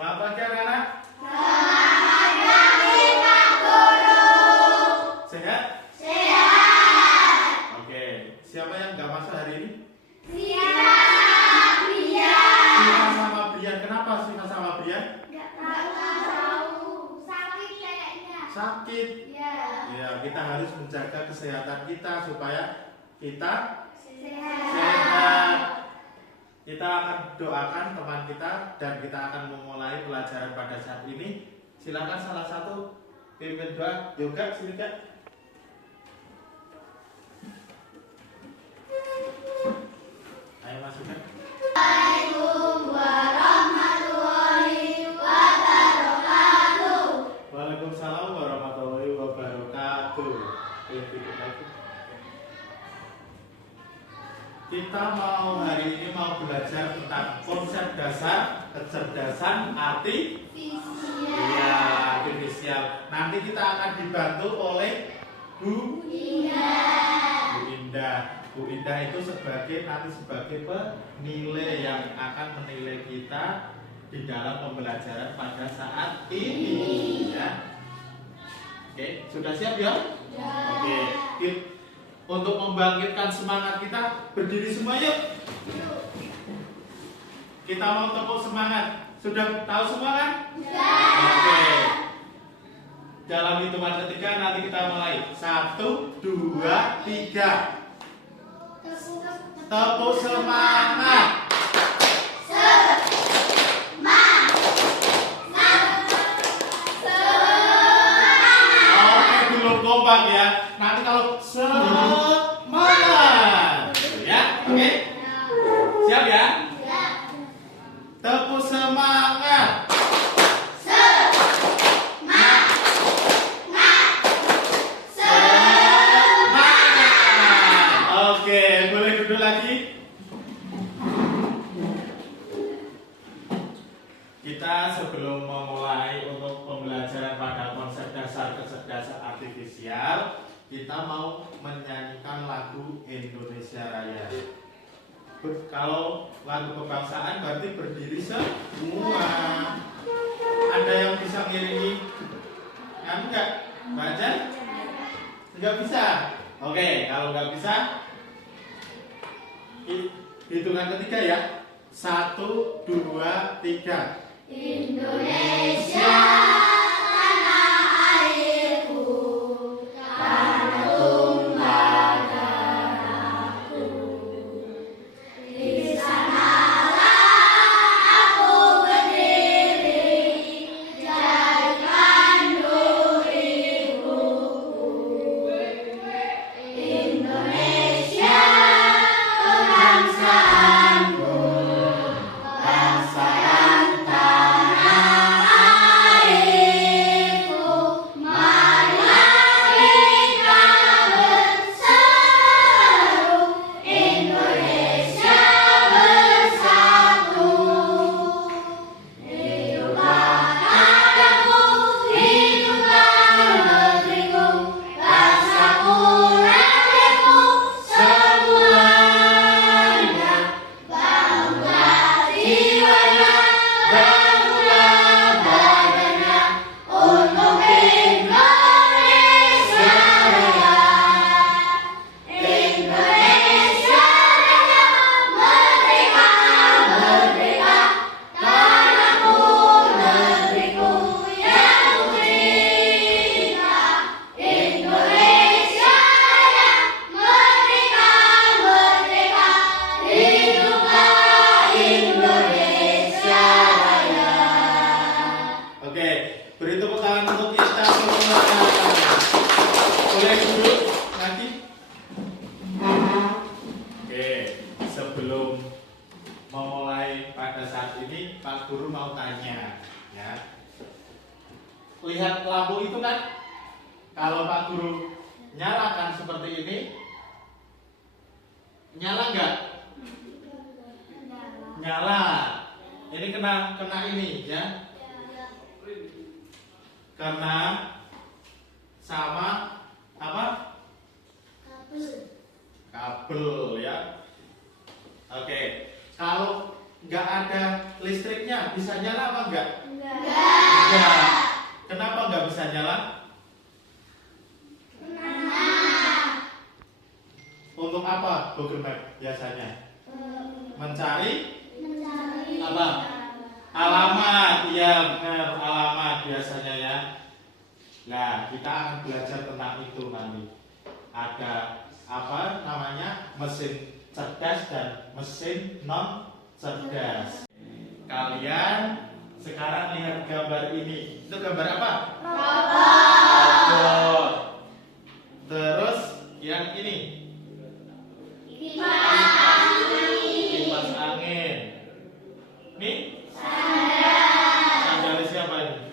Selamat pagi anak-anak. Selamat pagi Pak Guru. Sehat? Sehat. Oke. Siapa yang nggak masuk hari ini? Siva sama Brian. Siva sama Brian. Kenapa Siva sama Brian? Nggak tahu. Sakit kayaknya. Sakit. Ya. Ya, kita harus menjaga kesehatan kita supaya kita Sehat. sehat. Kita akan doakan teman kita dan kita akan memulai pelajaran pada saat ini. Silakan salah satu pimpin doa. Yoga, sini Kak. Ayo masukkan. Assalamualaikum warahmatullahi wabarakatuh. Waalaikumsalam warahmatullahi wabarakatuh. Kita mau hari ini mau belajar tentang konsep dasar kecerdasan artifisial. Iya, artifisial. Nanti kita akan dibantu oleh Bu Indah. Bu Indah. Bu Indah itu nanti sebagai penilai yang akan menilai kita di dalam pembelajaran pada saat ini. Ya. Oke, sudah siap ya? Oke. Untuk membangkitkan semangat kita, berdiri semua yuk. Kita mau tepuk semangat. Sudah tahu semua kan? Ya. Oke. Dalam hitungan ketiga nanti kita mulai. 1, 2, 3. Tepuk semangat. Oke, belum kompak ya. Nanti kalau semangat, ya, oke? Siap ya? Tepuk semangat. Semangat. Oke, boleh duduk lagi. Kita sebelum memulai untuk pembelajaran pada konsep dasar kecerdasan artifisial, kita mau menyanyikan lagu Indonesia Raya. Kalau lagu kebangsaan berarti berdiri semua. Ada yang bisa ngiringi? Enggak? Baca? Enggak bisa? Oke, kalau enggak bisa, hitungan ketiga ya. 1, 2, 3. Indonesia tanah airku, tanah tumpah darahku. Di sanalah aku berdiri, jadi pandu ibuku. Indonesia kebangsaanku, bangsa yang tanah airku. Marilah kita berseru, Indonesia bersatu. Hiduplah nadaku, hiduplah negeriku, bangsaku, negeriku semuanya. Bangunlah jiwanya, bangunlah badannya, untuk Indonesia Raya. Indonesia Raya, merdeka, merdeka, tanahku, negeriku yang kucinta. Indonesia Raya, merdeka, merdeka, hiduplah Indonesia Raya. Oke, beri tepuk tangan untuk kita semua. Boleh duduk lagi? Oke, sebelum memulai pada saat ini, Pak Guru mau tanya, ya. Lihat lampu itu kan? Kalau Pak Guru nyalakan seperti ini, nyala nggak? Nyala. Ini kena ini, ya. Karena sama apa? Kabel ya. Oke. Kalau nggak ada listriknya bisa nyala apa enggak? Enggak. Kenapa nggak bisa nyala? Untuk apa Google Map biasanya? Mencari apa? Alamat. Iya benar, alamat biasanya ya. Nah, kita akan belajar tentang itu nanti. Ada apa namanya? Mesin cerdas dan mesin non cerdas. Kalian sekarang lihat gambar ini. Itu gambar apa? Robot. Terus yang ini? Kipas angin. Nih? Sandalnya siapa ini?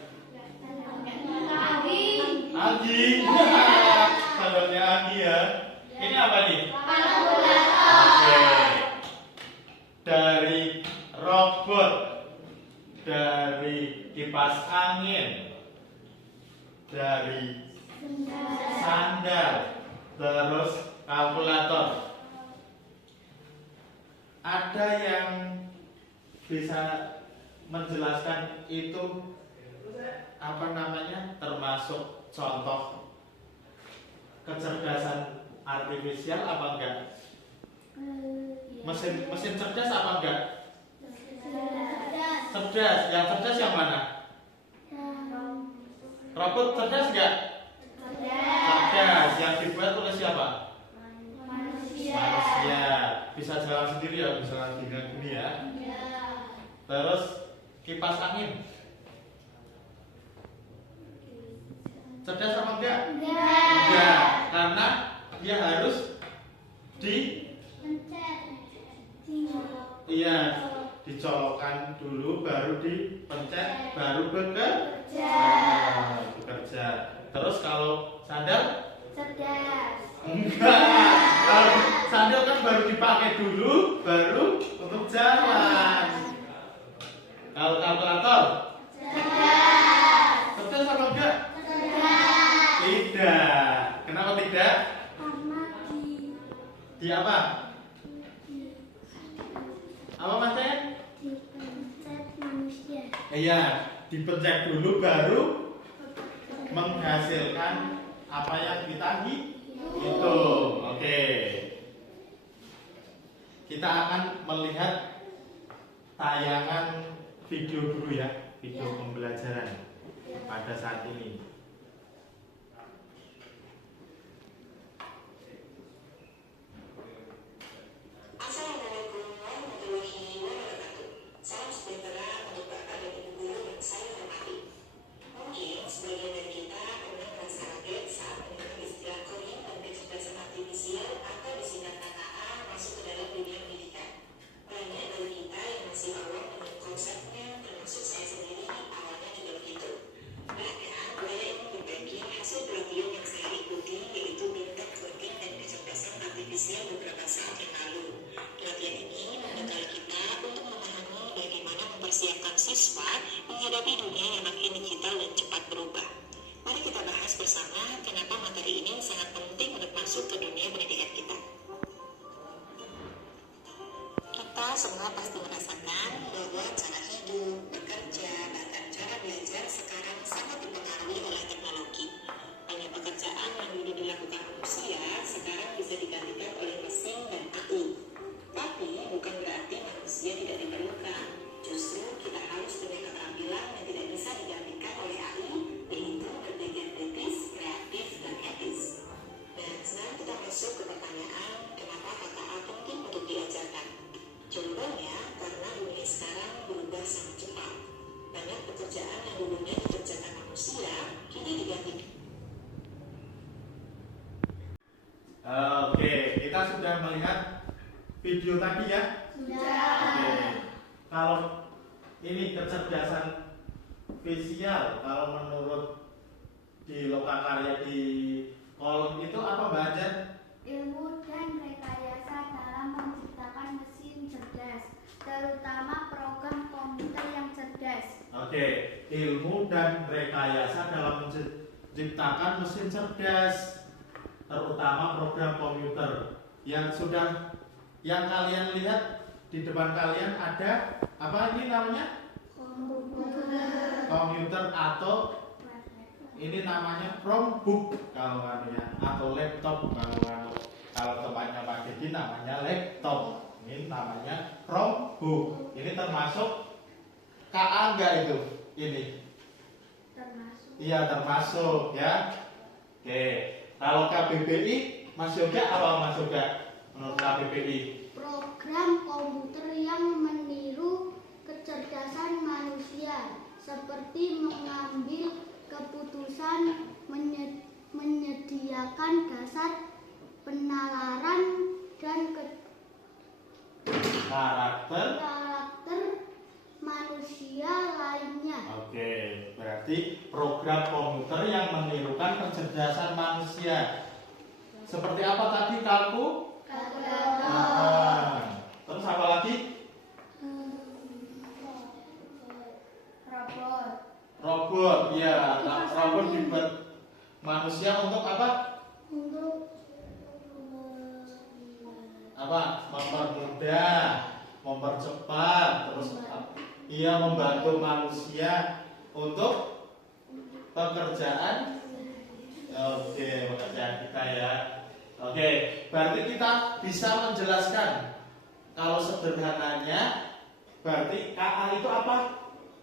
Anggi. Sandalnya Anggi ya. Ini apa nih? Oke. Dari robot, dari kipas angin, dari sandal, terus kalkulator. Ada yang bisa menjelaskan itu apa namanya, termasuk contoh kecerdasan artifisial apa enggak? Mesin cerdas apa enggak? Cerdas. Yang cerdas yang mana? Robot cerdas enggak? Cerdas. Yang dibuat oleh siapa? Manusia. Bisa jalan sendiri ya, bisa dengan gini ya. Terus kipas angin. Cerdas apa enggak? Enggak. Karena dia harus dicolokkan dulu, baru dipencet, baru bekerja. Terus kalau sandal? Enggak. Kalau sandal kan baru dipakai dulu, baru untuk jalan. Kalau kalkulator? Cerdas apa enggak? Tidak. Kenapa tidak? Di apa? Apa Mas Ten? Dipencet manusia. Iya, dipencet dulu baru menghasilkan apa yang kita hitung. Oke. Kita akan melihat tayangan video dulu ya, video pembelajaran pada saat ini. Assalamualaikum warahmatullahi wabarakatuh. Salam sejahtera untuk Bapak dan Ibu guru yang saya hormati. Mungkin sebagian dari kita pernah merasa kaget saat mendengar istilah coding dan kecerdasan artifisial atau disingkat KKA masuk ke dalam dunia pendidikan. Banyak dari kita yang masih awam dengan konsepnya, termasuk saya sendiri awalnya juga begitu. Bahkan saya ingin berbagi hasil pelatihan yang saya ikuti, yaitu bidang coding dan kecerdasan artifisial beberapa saat yang lalu. Pelatihan ini membekali kita untuk memahami bagaimana mempersiapkan siswa menghadapi dunia yang makin digital dan cepat berubah. Mari kita bahas bersama kenapa materi ini sangat penting untuk masuk ke dunia pendidikan kita. Kita semua pasti merasakan bahwa cara hidup, bekerja, bahkan cara belajar sekarang sangat dipengaruhi oleh teknologi. Banyak pekerjaan yang dulu dilakukan manusia sekarang bisa digantikan oleh mesin dan AI. Tapi bukan berarti manusia tidak diperlukan. Justru kita harus punya keterampilan yang tidak bisa digantikan oleh AI, yaitu berpikir kritis, kreatif, dan etis. Dan sekarang kita masuk ke pertanyaan, kenapa KKA penting untuk diajarkan? Jawabannya, karena dunia sekarang berubah sangat cepat. Banyak pekerjaan yang dulunya dikerjakan manusia, kini digantikan. Oke, kita sudah melihat video tadi ya. Oke. Kalau ini kecerdasan visual, kalau menurut di lokakarya di kolom itu apa baca? Ilmu dan rekayasa dalam menciptakan mesin cerdas, terutama program komputer yang cerdas. Oke, ilmu dan rekayasa dalam menciptakan mesin cerdas, terutama program komputer. Yang kalian lihat di depan kalian ada apa ini namanya? Komputer atau ini namanya Chromebook kalau ya, atau laptop kalau tempatnya Pak Didi namanya laptop. Ini namanya Chromebook. Ini termasuk KA enggak itu? Ini Termasuk. iya termasuk ya. Oke, kalau KBBI Mas Yoga apa Mas Yoga menurut KBBI? Program komputer yang meniru kecerdasan manusia, seperti mengambil keputusan, menyediakan dasar penalaran dan Karakter. manusia lainnya. Oke, berarti program komputer yang menirukan kecerdasan manusia. Seperti apa tadi kalku? Terus apa lagi? Robot. Robot, ya. Robot dibuat manusia untuk apa? Untuk Apa? Mempermudah, mempercepat, terus ia membantu manusia untuk pekerjaan. Oke, pekerjaan kita ya. Oke, berarti kita bisa menjelaskan kalau sederhananya, berarti KA itu apa?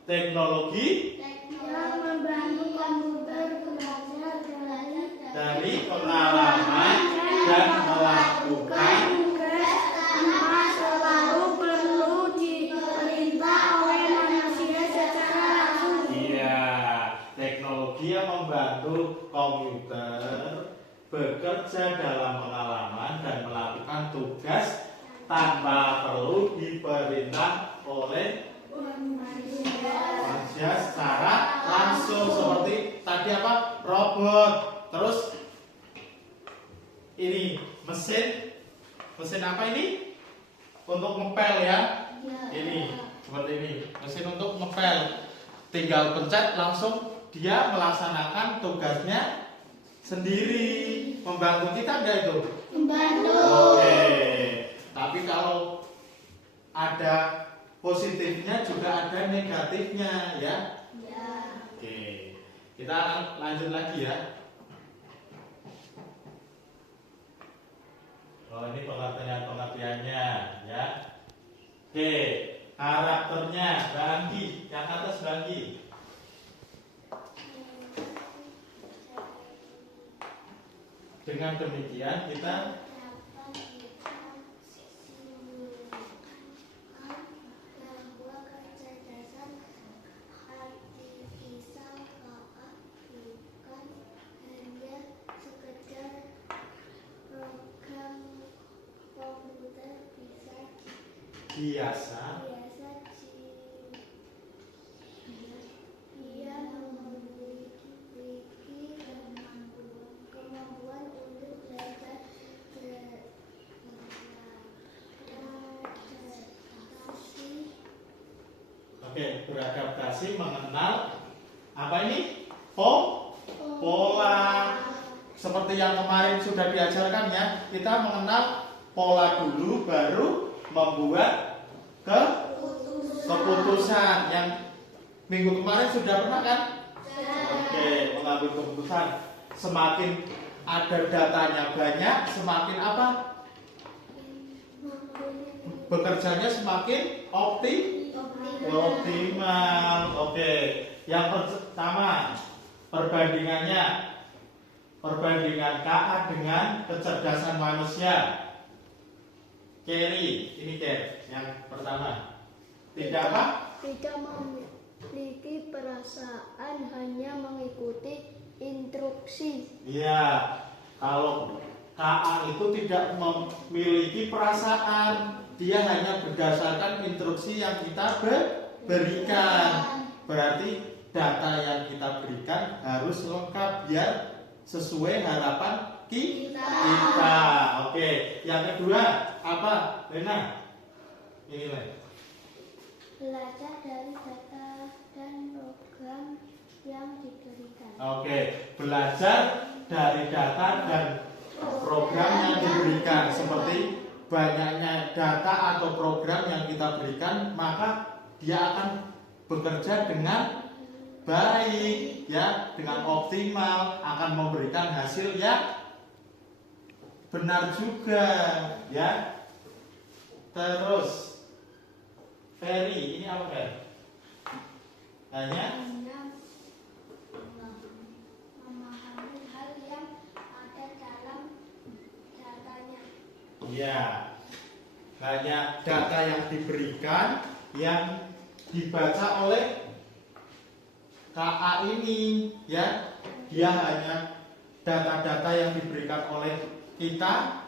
Teknologi yang membantu komputer belajar dari pengalaman dan melakukan. tugas tanpa selalu perlu diperintah oleh manusia secara langsung. Iya, teknologi yang membantu komputer bekerja dalam pengalaman dan melakukan tugas tanpa perlu diperintah oleh manusia secara langsung, seperti tadi apa? Robot. Terus ini mesin apa ini? Untuk ngepel ya. Ini seperti ini, mesin untuk ngepel. Tinggal pencet langsung dia melaksanakan tugasnya sendiri. Membantu kita enggak itu? Membantu. Oke. Tapi kalau ada positifnya juga ada negatifnya ya. Oke. Kita akan lanjut lagi ya. Oh, ini pengertiannya ya. Oke, karakternya Banggi, yang atas Banggi. Dengan demikian kita bahwa kecerdasan artifisial bukan hanya sekedar program komputer biasa ia memiliki kemampuan untuk belajar beradaptasi mengenal apa ini? Pola. Seperti yang kemarin sudah diajarkan ya, kita mengenal pola dulu baru membuat keputusan. Yang minggu kemarin sudah pernah kan? Oke, mengambil keputusan. Semakin ada datanya banyak, semakin apa? Bekerjanya semakin optimal. Oke. Yang pertama, perbandingan KA dengan kecerdasan manusia. Kerry, ini yang pertama. Tidak apa? Tidak memiliki perasaan, hanya mengikuti instruksi. Iya. Kalau KA itu tidak memiliki perasaan, dia hanya berdasarkan instruksi yang kita berikan. Berarti data yang kita berikan harus lengkap biar sesuai harapan kita. Oke. Yang kedua apa, Lena? Ini Lena. Belajar dari data dan program yang diberikan. Oke, belajar dari data dan program yang diberikan. Seperti banyaknya data atau program yang kita berikan, maka dia akan bekerja dengan baik, ya, dengan optimal, akan memberikan hasil yang benar juga, ya. Terus Ferry, ini apa, Fer? Hanya memahami hal yang ada dalam datanya. ya, hanya data yang diberikan, yang dibaca oleh KA ini, ya. Dia hanya data-data yang diberikan oleh kita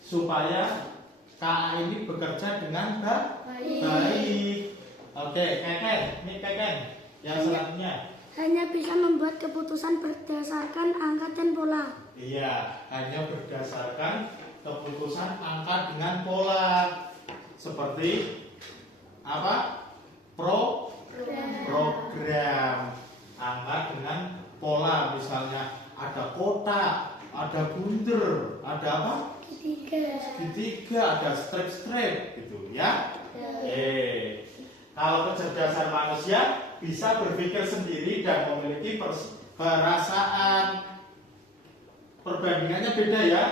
supaya KA ini bekerja dengan baik. Oke, Keken, ini Keken. Yang selanjutnya. Hanya bisa membuat keputusan berdasarkan angka dan pola. Iya, hanya berdasarkan keputusan angka dengan pola. Seperti apa? Program. Angka dengan pola, misalnya ada kotak, ada bunder, ada apa? Segitiga, ada strip-strip gitu, ya. Kalau kecerdasan manusia bisa berpikir sendiri dan memiliki perasaan. Perbandingannya beda, ya.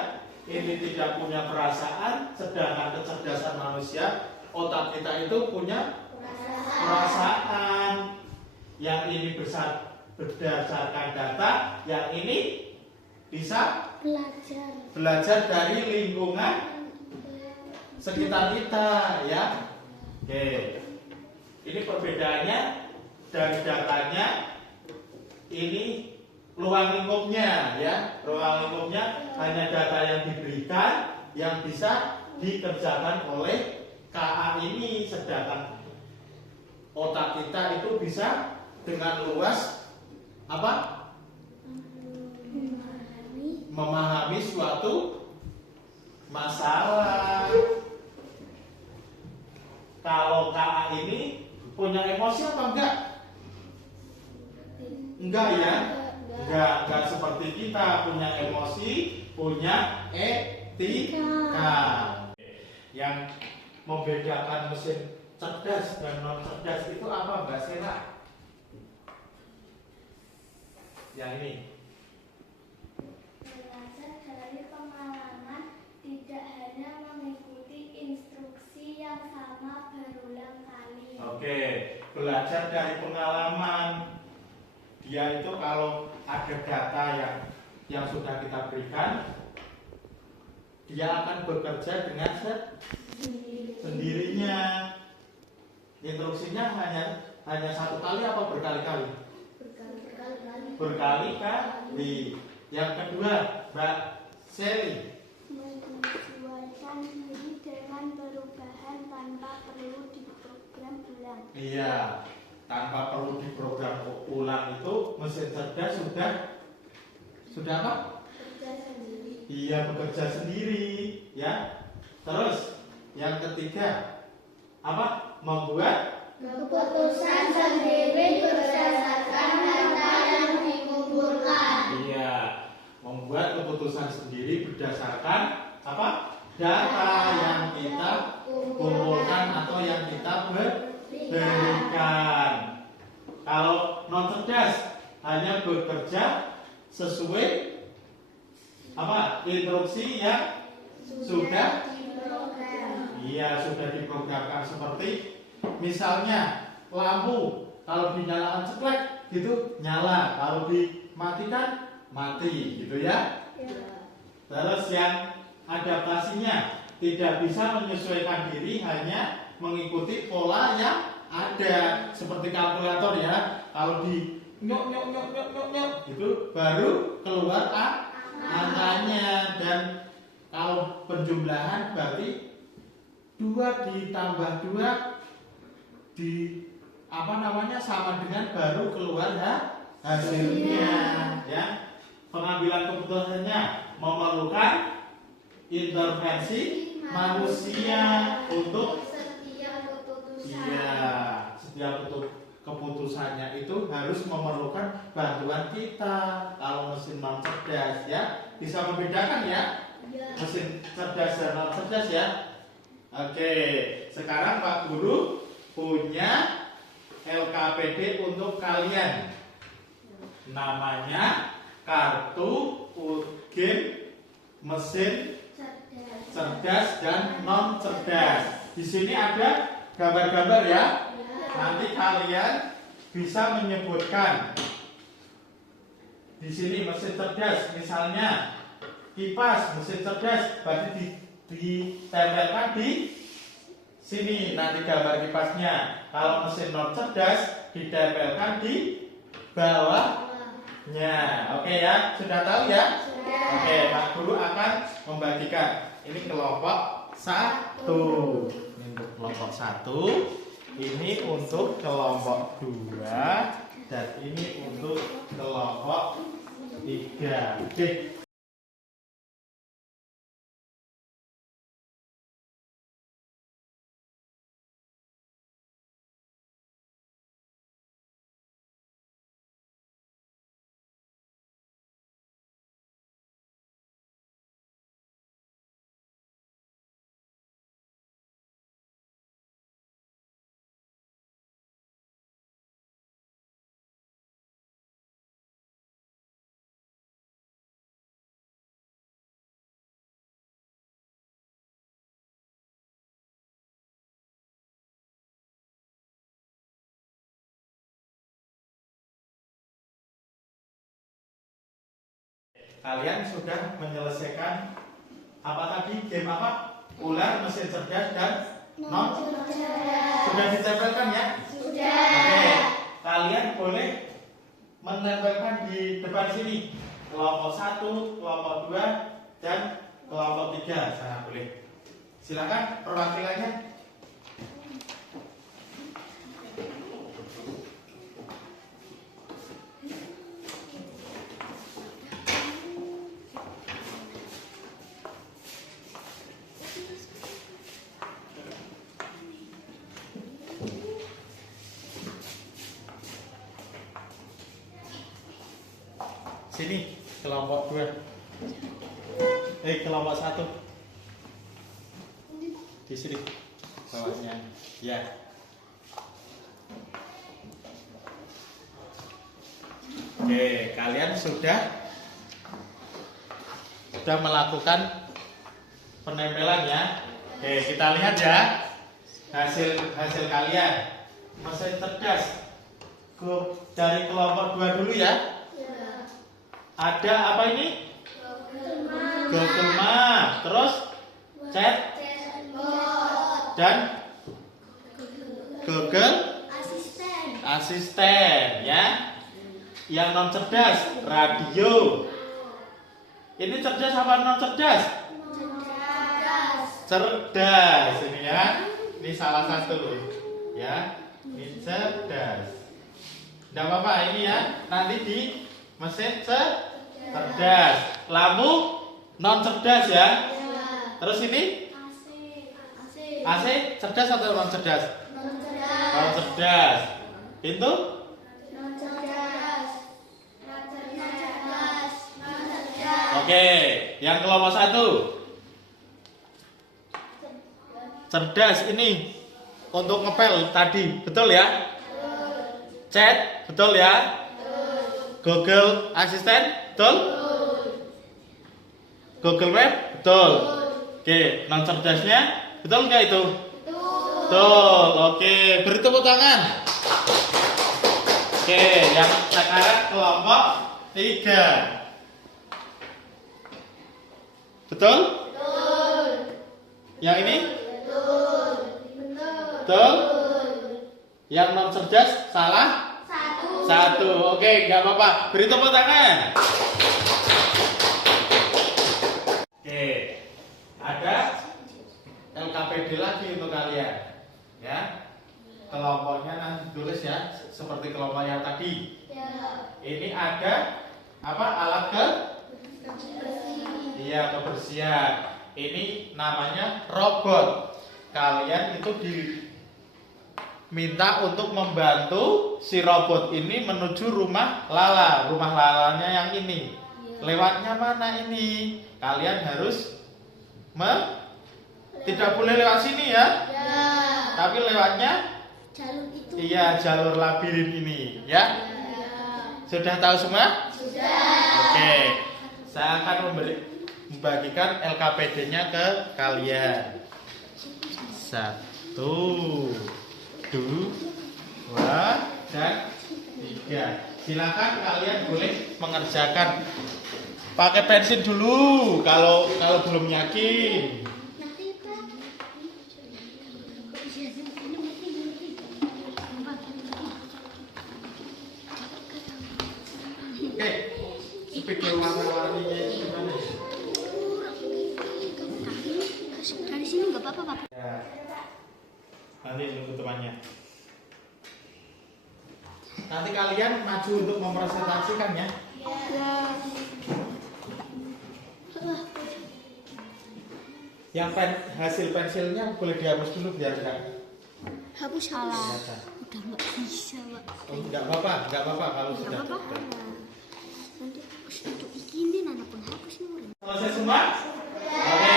Ini tidak punya perasaan, sedangkan kecerdasan manusia, otak kita itu punya perasaan. Yang ini berdasarkan data, yang ini bisa belajar dari lingkungan sekitar kita, ya. Oke. Ini perbedaannya dari datanya, ini ruang lingkupnya, ya. Ruang lingkupnya hanya data yang diberikan yang bisa dikerjakan oleh KA ini, sedangkan otak kita itu bisa dengan luas apa? Memahami suatu masalah. Kalau KA ini punya emosi apa enggak? Enggak, ya. Enggak seperti kita punya emosi, punya etika. Yang membedakan mesin cerdas dan non cerdas itu apa, Mbak Sena? Yang ini. Belajar dari pengalaman, tidak hanya mengikuti instruksi yang sama berulang kali. Oke, belajar dari pengalaman. Dia itu kalau ada data yang sudah kita berikan, dia akan bekerja dengan sendirinya. Instruksinya hanya satu kali apa berkali-kali? Berkali-kali. Yang kedua, Mbak Sally. Menyesuaikan diri dengan perubahan tanpa perlu diprogram ulang. Iya, tanpa perlu diprogram ulang itu mesin cerdas sudah apa? Bekerja sendiri. Iya, bekerja sendiri, ya. Terus yang ketiga apa? Membuat Keputusan sendiri berdasarkan data yang dikumpulkan. Iya, membuat keputusan sendiri berdasarkan apa? Data yang kita kumpulkan atau yang kita berikan. Kalau non cerdas hanya bekerja sesuai apa? Instruksi yang sudah diprogram. Iya, sudah diprogramkan. Seperti misalnya lampu, kalau dinyalakan ceklek gitu nyala, kalau dimatikan mati gitu, ya. Terus yang adaptasinya tidak bisa menyesuaikan diri, hanya mengikuti pola yang ada, seperti kalkulator, ya. Kalau di nyok gitu baru keluar angkanya. Dan kalau penjumlahan berarti 2 ditambah 2 sama dengan baru keluar hasilnya, ya. Pengambilan keputusannya memerlukan intervensi manusia untuk setiap keputusan. iya, setiap keputusannya itu harus memerlukan bantuan kita. Kalau mesin non cerdas, ya, bisa membedakan, ya, mesin cerdas dan non cerdas, ya. Oke, sekarang Pak Guru punya LKPD untuk kalian. Namanya kartu game mesin cerdas dan non cerdas. Di sini ada gambar-gambar ya. Nanti kalian bisa menyebutkan. Di sini mesin cerdas, misalnya kipas mesin cerdas, berarti ditempelkan di sini nanti gambar kipasnya. Kalau mesin non cerdas ditempelkan di bawahnya. Oke ya, sudah tahu ya? Sudah. Oke, Pak Guru akan membagikan. Ini kelompok 1. Ini untuk kelompok 1. Ini untuk kelompok 2. Dan ini untuk kelompok 3. Oke. Kalian sudah menyelesaikan apa tadi? Game apa? Ular, mesin cerdas, dan non cerdas. Sudah ditempelkan ya? Sudah. Oke. Kalian boleh menempelkan di depan sini. Kelompok 1, kelompok 2, dan kelompok 3. Sana boleh. Silakan perwakilannya. Sini kelompok 2. Kelompok 1. Di sini bawahnya. Ya. Oke, kalian sudah melakukan penempelan ya. Oke, kita lihat ya hasil kalian. Mesin cerdas. Dari kelompok 2 dulu ya. Ada apa ini? Google Map, terus chatbot, dan Google Asisten ya. Yang non cerdas, radio. Ini cerdas apa non cerdas? Cerdas ini ya. Ini salah satu ya. Ini cerdas. Tidak apa-apa ini ya. Nanti di mesin cerdas. Lampu non cerdas ya. Terus ini AC cerdas atau non cerdas? Non cerdas. Pintu non cerdas. Oke, yang kelompok 1 cerdas ini untuk ngepel tadi, betul ya? Chat, betul ya? Google Asisten, betul? Google Map, betul? Oke, non cerdasnya, betul nggak itu? Betul. Oke, beri tepuk tangan. Oke, yang sekarang kelompok 3. Betul? Betul. Yang ini? Betul. Betul. Yang non cerdas salah? 1. Oke, nggak apa-apa. Beri tepuk tangan. Oke, ada LKPD lagi untuk kalian, ya. Kelompoknya nanti tulis ya, seperti kelompok yang tadi. Ini ada apa? Alat kebersihan. Ini namanya robot. Kalian itu diminta untuk membantu si robot ini menuju rumah Lala. Rumah Lalanya yang ini. Lewatnya mana ini? Kalian harus tidak boleh lewat sini ya. Tapi lewatnya jalur itu. Iya, jalur labirin ini, ya. Sudah tahu semua? Sudah. Oke. Saya akan membagikan LKPD-nya ke kalian. 1, 2, dan 3. Silakan kalian boleh mengerjakan. Pakai pensil dulu kalau belum yakin. Oke, speaker warna-warninya itu gimana? Dari sini nggak apa-apa, Pak. Ya. Nanti nunggu temannya. Nanti kalian maju untuk mempresentasikan ya. Yang hasil pensilnya boleh dihapus dulu biar enggak. Hapus. Udah nggak bisa, Pak. Oh, enggak apa-apa kalau sudah. Nggak apa-apa. Nanti hapus untuk ini, Nana pun hapus nih. Selesai semua? Oke.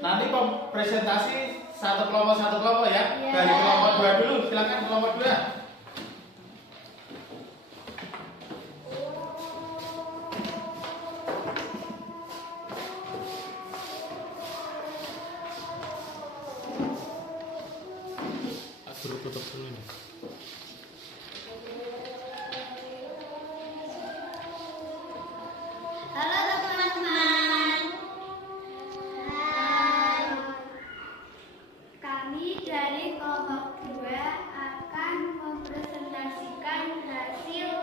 Nanti presentasi satu kelompok ya. Dari kelompok 2 dulu, silakan kelompok 2. Suruh tutup dulu nih. Halo teman-teman. Hai. Kami dari kelompok 2 akan mempresentasikan hasil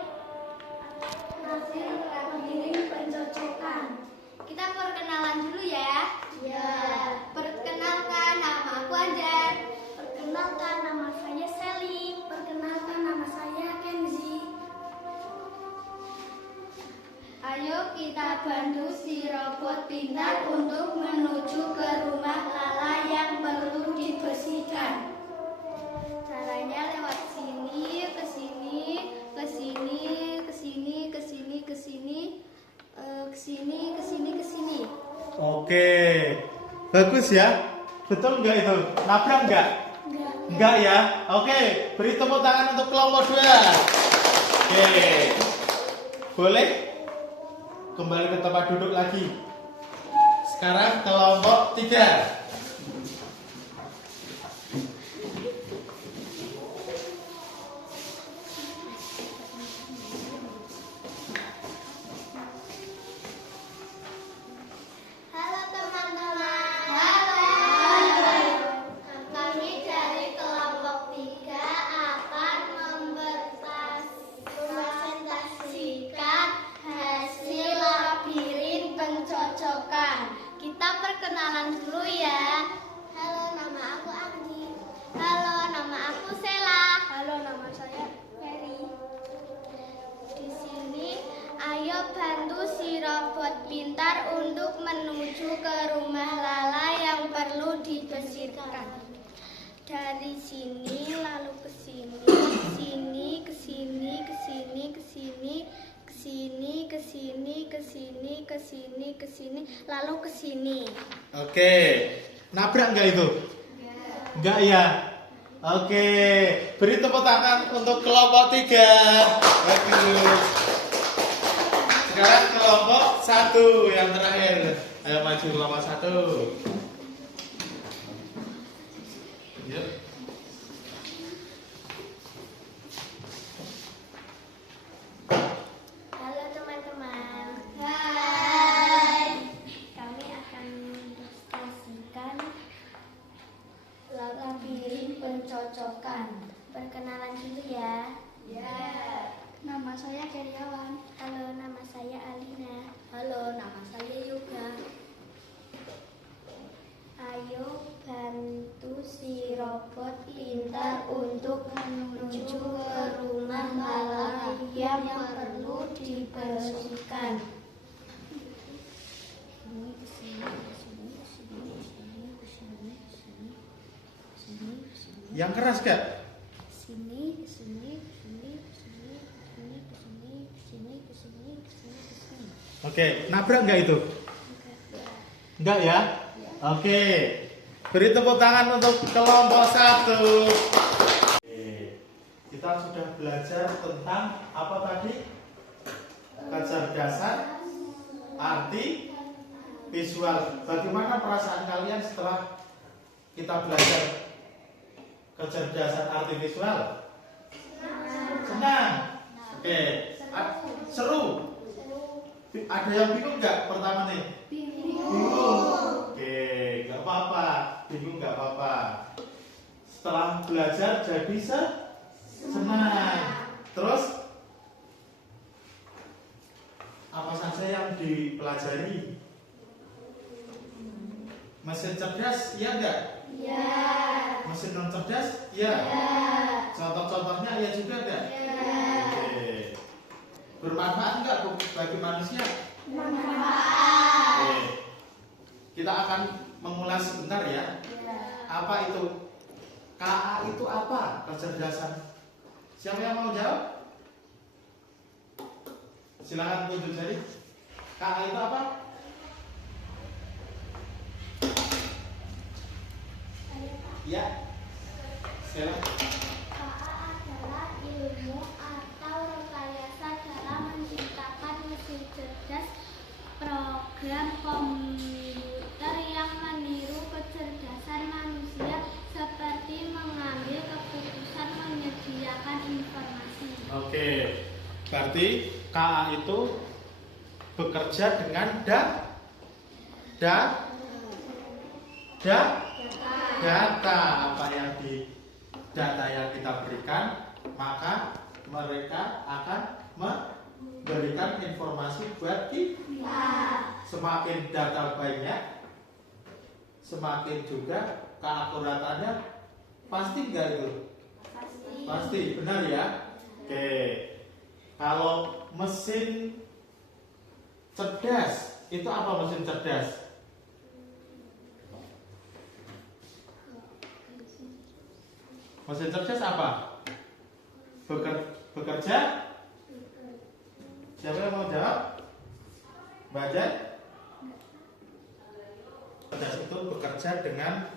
labirin pencocokan. Kita perkenalan dulu ya. Ya. Perkenalkan, nama aku Anjar. Perkenalkan, nama saya Sally. Perkenalkan, nama saya Kenzi. Ayo kita bantu si robot pintar untuk menuju ke rumah Lala yang perlu dibersihkan. Caranya lewat sini, ke sini, ke sini, ke sini, ke sini, ke sini, ke sini, ke sini, ke sini. Oke. Bagus ya. Betul enggak itu? Nabrak enggak? Enggak ya? Oke, beri tepuk tangan untuk kelompok 2. Oke. Boleh kembali ke tempat duduk lagi. Sekarang kelompok 3. Halo teman-teman. Halo. Kami dari kelompok 3 akan mempresentasikan hasil labirin pencocokan. Kita perkenalan dulu ya. Halo, nama aku Andi. Halo, nama aku Sela. Halo, nama saya Ferry. Di sini, ayo bantu si robot pintar untuk menuju ke rumah Lala yang perlu dibersihkan. Dari sini lalu ke sini, ke sini, ke sini, ke sini, ke sini, ke sini, ke sini, ke sini, ke sini, ke sini, lalu ke sini. Oke. Nabrak enggak itu? Enggak ya? Oke. Beri tepuk tangan untuk kelompok 3. Bagus. Sekarang kelompok 1 yang terakhir. Ayo maju kelompok 1. Yuk. Halo teman-teman. Hai. Kami akan mempresentasikan labirin pencocokan. Perkenalan dulu ya. Ya. Nama saya Keriawan. Halo, nama saya Alina. Halo, nama saya Yoga. Ayo bantu si robot pintar untuk menuju ke rumah Lala yang perlu dibersihkan. Yang keras gak? Sini, ke sini, ke sini, ke sini, ke sini, ke sini, ke sini, ke sini, ke sini, ke sini. Oke, nabrak nggak itu? Enggak ya? Oke. Beri tepuk tangan untuk kelompok 1. kita sudah belajar tentang apa tadi? Kecerdasan arti visual. Bagaimana perasaan kalian setelah kita belajar kecerdasan arti visual? Senang. Oke. Seru. Ada yang bingung nggak pertama nih? Bingung. Oke, nggak apa-apa. Bingung nggak apa-apa. Setelah belajar jadi senang. Terus apa saja yang dipelajari? Mesin cerdas, iya nggak? Iya. Mesin non cerdas, iya. Contoh-contohnya iya juga nggak? Oke. Bermanfaat nggak bagi manusia? Bermanfaat. Oke. Kita akan mengulas sebentar ya. Apa itu? KA itu apa? Kecerdasan. Siapa yang mau jawab? Silakan tunjuk jari. KA itu apa? Ya. Silakan. KA adalah ilmu atau rekayasa dalam menciptakan mesin cerdas, program komputer yang meniru kecerdasan manusia seperti mengambil keputusan, menyediakan informasi. Oke. Berarti KA itu bekerja dengan data. Apa yang di data yang kita berikan, maka mereka akan memberikan informasi buat kita. Semakin data banyak, semakin juga keakuratannya pasti enggak itu? Pasti, benar ya? Oke. Kalau mesin cerdas, itu apa mesin cerdas? Mesin cerdas apa? Bekerja? Siapa yang mau jawab? Baca. Cerdas itu bekerja dengan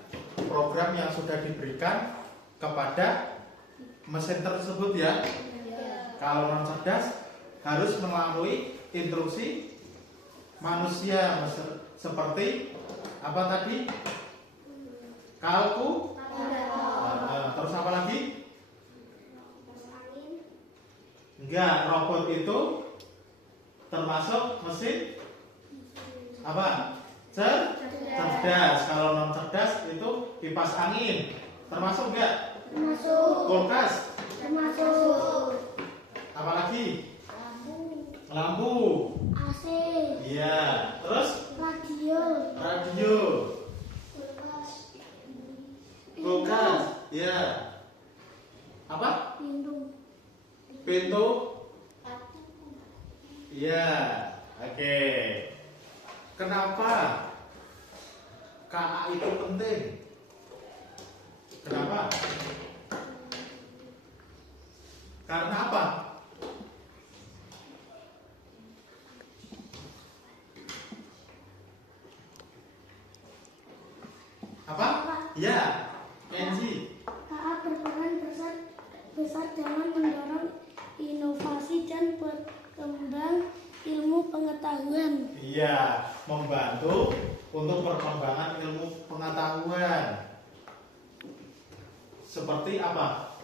program yang sudah diberikan kepada mesin tersebut ya. Kalau non cerdas harus melalui instruksi manusia seperti apa tadi? Kalku. Terus apa lagi? Enggak, robot itu termasuk mesin apa? Cerdas. Kalau non cerdas itu kipas angin. Termasuk enggak? Termasuk. Kulkas. Termasuk. Apalagi? Lampu. AC. Iya. Terus? Radio. Kulkas. Iya. Apa? Pintu. Iya. Oke. Kenapa KA itu penting? Kenapa? Karena apa? Apa? Ya, Kenji. KA berperan besar dalam mendorong inovasi dan berkembang ilmu pengetahuan. Iya, membantu untuk perkembangan ilmu pengetahuan. Seperti apa?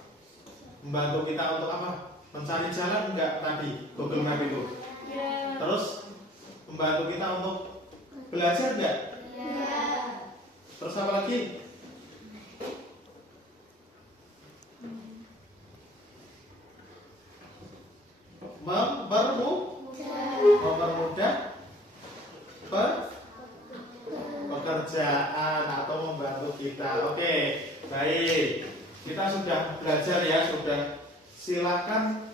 Membantu kita untuk apa? Mencari jalan enggak tadi Google Map itu? Ya. Terus membantu kita untuk belajar enggak? Ya. Terus apa lagi? Mempermudah pekerjaan atau membantu kita. Oke, baik. Kita sudah belajar ya, sudah. Silakan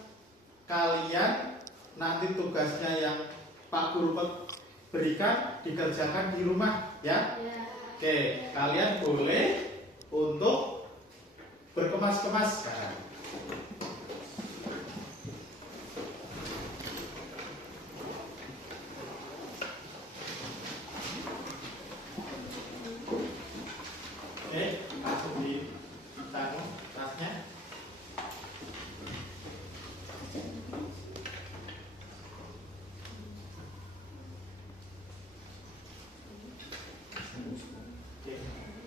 kalian nanti tugasnya yang Pak Guru berikan dikerjakan di rumah ya. Oke, kalian boleh untuk berkemas-kemas sekarang. Oke, langsung ditanggung tasnya.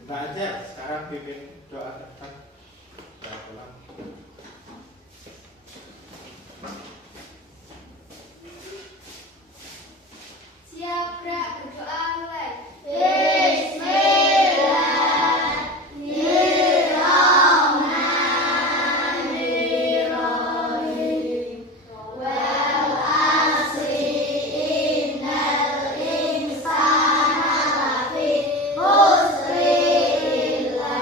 Mbak Ajar, sekarang pimpin doa kita. Pulang. Siap, Brak, berdoa mulai. Bismillahirrahmanirrahim. Wal asri innal insana lafi khusri illa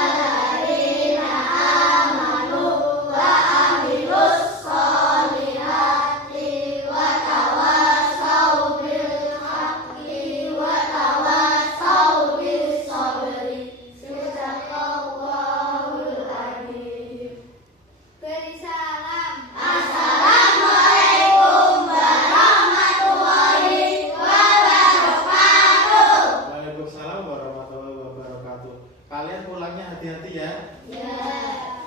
alladziina amanu wa amilus sholihati wa tawassaw bil haqqi wa tawassaw bis sabri. Sadaqallahul adzim. Beri salam. Assalamualaikum warahmatullahi wabarakatuh. Waalaikumsalam warahmatullahi wabarakatuh. Kalian pulangnya hati-hati ya. Ya.